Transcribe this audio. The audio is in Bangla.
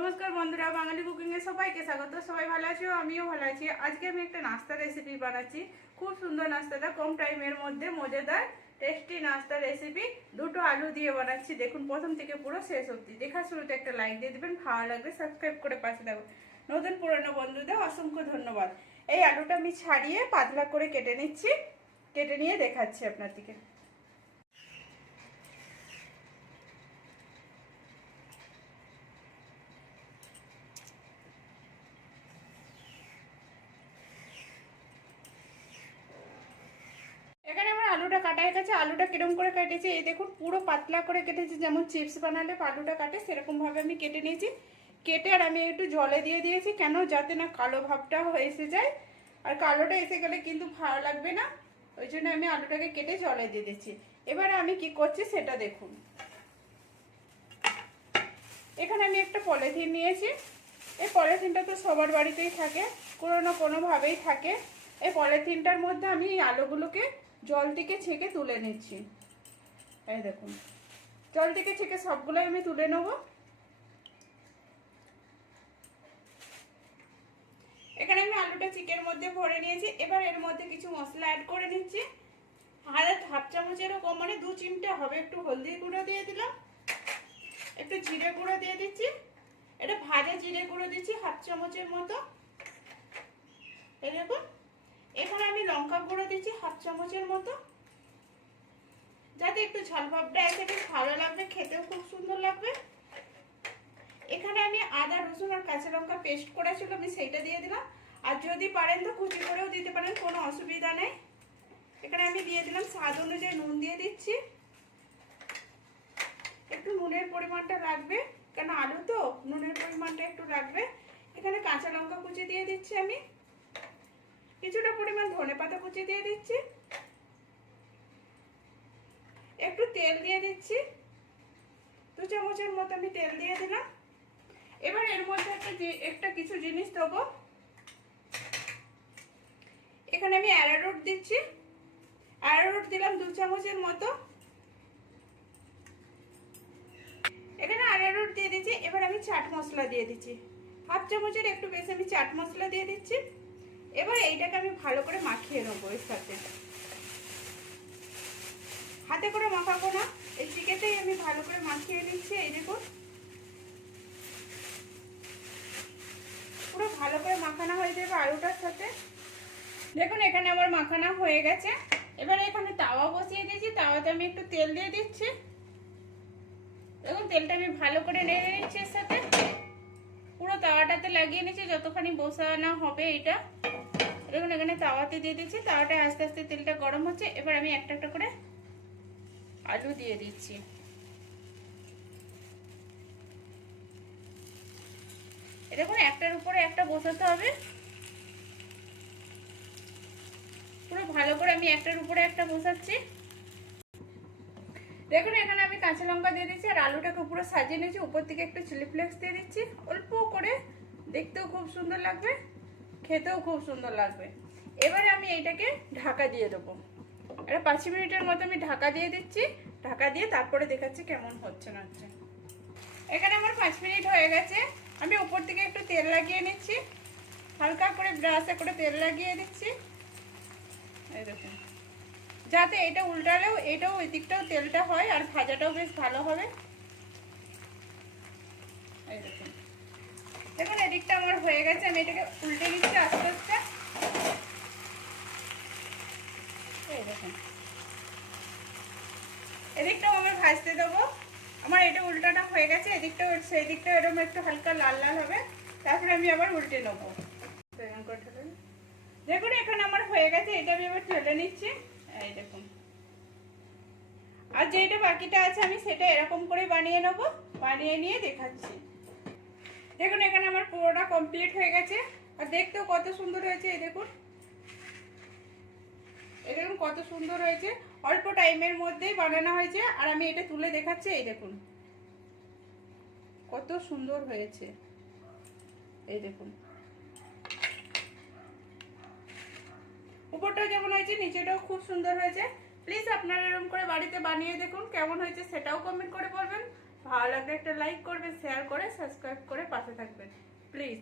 নমস্কার বন্ধুরা, বাঙালি কুকিংয়ে সবাইকে স্বাগত। সবাই ভালো আছো? আমিও ভালো আছি। আজকে আমি একটা নাস্তা রেসিপি বানাচ্ছি। খুব সুন্দর নাস্তাটা, কম টাইমের মধ্যে মজাদার টেস্টি নাস্তা রেসিপি দুটো আলু দিয়ে বানাচ্ছি। দেখুন, প্রথম থেকে পুরো শেষ অবধি। দেখা শুরুতে একটা লাইক দিয়ে দেবেন। ভালো লাগবে সাবস্ক্রাইব করে পাশে থাকবেন নতুন পুরনো বন্ধুদের অসংখ্য ধন্যবাদ। এই আলুটা আমি ছাড়িয়ে পাতলা করে কেটে নিচ্ছি। কেটে নিয়ে দেখাচ্ছি আপনার দিকে এখানে আমার আলুটা কাটা হয়ে গেছে আলুটা কিরম করে কেটেছি, এই দেখুন, পুরো পাতলা করে কেটেছি, যেমন চিপস বানালে আলুটা কাটে, সেরকমভাবে আমি কেটে নিয়েছি। কেটে আর আমি একটু জলে দিয়ে দিয়েছি, কেন যাতে না কালো ভাবটা এসে যায়। আর কালোটা এসে গেলে কিন্তু ভালো লাগবে না, ওই জন্য আমি আলুটাকে কেটে জলে দিয়ে দিচ্ছি এবারে আমি কি করছি সেটা দেখুন। এখানে আমি একটা পলিথিন নিয়েছি, এই পলিথিনটা তো সবার বাড়িতেই থাকে কোনো না কোনোভাবেই থাকে। এই পলিথিনটার মধ্যে আমি আলুগুলোকে জল থেকে ছেঁকে তুলে নিচ্ছি। এই দেখুন। জল থেকে ছেঁকে সবগুলোই আমি তুলে নেব। এখানে আমি আলুটা চিকের মধ্যে ভরে নিয়েছি। এবার এর মধ্যে কিছু মশলা অ্যাড করে নিচ্ছি। আরে হাফ চামচেরও কম মানে দু চিমটা হবে। একটু হলদি গুঁড়ো দিয়ে দিলাম। একটু জিরে গুঁড়ো দিয়ে দিচ্ছি। এটা ভাজা জিরে গুঁড়ো দিচ্ছি, হাফ চামচের মতো এই দেখুন এখানে আমি লঙ্কা গুঁড়ো দিচ্ছি হাফ চামচের মতো। যাতে একটু ঝাল ভাবটা এসে বেশ ভালো লাগবে, খেতেও খুব সুন্দর লাগবে। এখানে আমি আদা, রসুন আর কাঁচা লঙ্কা পেস্ট করা ছিল আমি সেইটা দিয়ে দিলাম। আর যদি পারেন তো কুচি করেও দিতে পারেন, কোনো অসুবিধা নেই। এখানে আমি দিয়ে দিলাম স্বাদ অনুযায়ী নুন দিয়ে দিচ্ছি। একটু নুনের পরিমাণটা লাগবে কেন আলু তো, নুনের পরিমাণটা একটু লাগবে এখানে কাঁচা লঙ্কা কুচি দিয়ে দিচ্ছি আমি। কিছুটা পরিমাণ ধনে পাতা কুচি দিয়ে দিচ্ছি। একটু তেল দিয়ে দিচ্ছি। দু চামচের মতো আমি তেল দিয়ে দিলাম। এবার এর মধ্যে একটা একটা কিছু জিনিস দেবো। এখানে আমি অ্যারারুট দিচ্ছি। অ্যারারুট দিলাম দু চামচের মতো। এখানে আরারুট দিয়ে দিচ্ছি। এবার আমি চাট মশলা দিয়ে দিচ্ছি। হাফ চামচের একটু বেশি আমি চাট মশলা দিয়ে দিচ্ছি। এবার এইটাকে আমি ভালো করে মাখিয়ে নেব এর সাথে। হাতে করে মাখাবো না, এই চিকেতেই আমি ভালো করে মাখিয়ে নিচ্ছি, এই দেখুন। পুরো ভালো করে মাখানো হয়ে যাবে আলুটার সাথে। দেখুন, এখানে আমার মাখানা হয়ে গেছে। এবার এখানে তাওয়া বসিয়ে দিয়েছি, তাওয়াতে আমি একটু তেল দিয়ে দিচ্ছি। দেখুন, তেলটা আমি ভালো করে নেড়ে নিচ্ছি এর সাথে। তাওয়াটাতে লাগিয়ে নিচ্ছি যতখানি বসানো হবে এটা। দেখুন, এখানে তাওয়াতে দিয়ে দিচ্ছি, তাওয়াটা আস্তে আস্তে তেলটা গরম হচ্ছে। এবার আমি একটা একটা করে আলু দিয়ে দিচ্ছি। দেখুন, একটার উপরে একটা বসাতে হবে। পুরো ভালো করে আমি একটার উপরে একটা বসাচ্ছি। দেখুন, এখানে আমি কাঁচা লঙ্কা দিয়ে দিচ্ছি আর আলুটাকে পুরো সাজিয়ে নিয়েছি। উপর থেকে একটু চিলি ফ্লেক্স দিয়ে দিচ্ছি। অল্প করে দেখতেও খুব সুন্দর লাগবে, খেতেও খুব সুন্দর লাগবে। এবারে আমি এইটাকে ঢাকা দিয়ে দেবো। এটা পাঁচ মিনিটের মতো আমি ঢাকা দিয়ে দিচ্ছি। ঢাকা দিয়ে তারপরে দেখাচ্ছি কেমন হচ্ছে না হচ্ছে। এখানে আমার পাঁচ মিনিট হয়ে গেছে। আমি উপর থেকে একটু তেল লাগিয়ে নিচ্ছি। হালকা করে ব্রাশে করে তেল লাগিয়ে দিচ্ছি। এই দেখুন। যাতে এটা উল্টালেও, এটাও দিকটাও তেলটা হয় আর ভাজাটাও বেশ ভালো হবে। দেখুন। এদিকটা আমার হয়ে গেছে, আমি এটাকে উল্টে দিচ্ছি আস্তে আস্তে। এদিকটাও আমার ভাজতে দেবো। আমার এটা উল্টাটা হয়ে গেছে, এদিকটাও সেই দিকটাও এরকম একটু হালকা লাল লাল হবে। তারপরে আমি আবার উল্টে নেব। দেখুন, এখানে আমার হয়ে গেছে, এটা আমি আবার ঠেলে নিচ্ছি। এই দেখুন। আর যেটা বাকিটা আছে, আমি সেটা এরকম করে বানিয়ে নেব। বানিয়ে নিয়ে দেখাচ্ছি। দেখুন, এখানে আমার পুরোটা কমপ্লিট হয়ে গেছে। আর দেখতেও কত সুন্দর হয়েছে, এই দেখুন। এই দেখুন, কত সুন্দর হয়েছে। অল্প টাইমের মধ্যেই বানানো হয়েছে। আর আমি এটা তুলে দেখাচ্ছি, এই দেখুন। কত সুন্দর হয়েছে। এই দেখুন। উপরটাও যেমন হয়েছে, নিচেটাও খুব সুন্দর হয়েছে। প্লিজ আপনারা এরকম করে বাড়িতে বানিয়ে দেখুন, কেমন হয়েছে সেটাও কমেন্ট করে বলবেন। ভালো লাগলে একটা লাইক করবেন শেয়ার করে সাবস্ক্রাইব করে পাশে থাকবেন। প্লিজ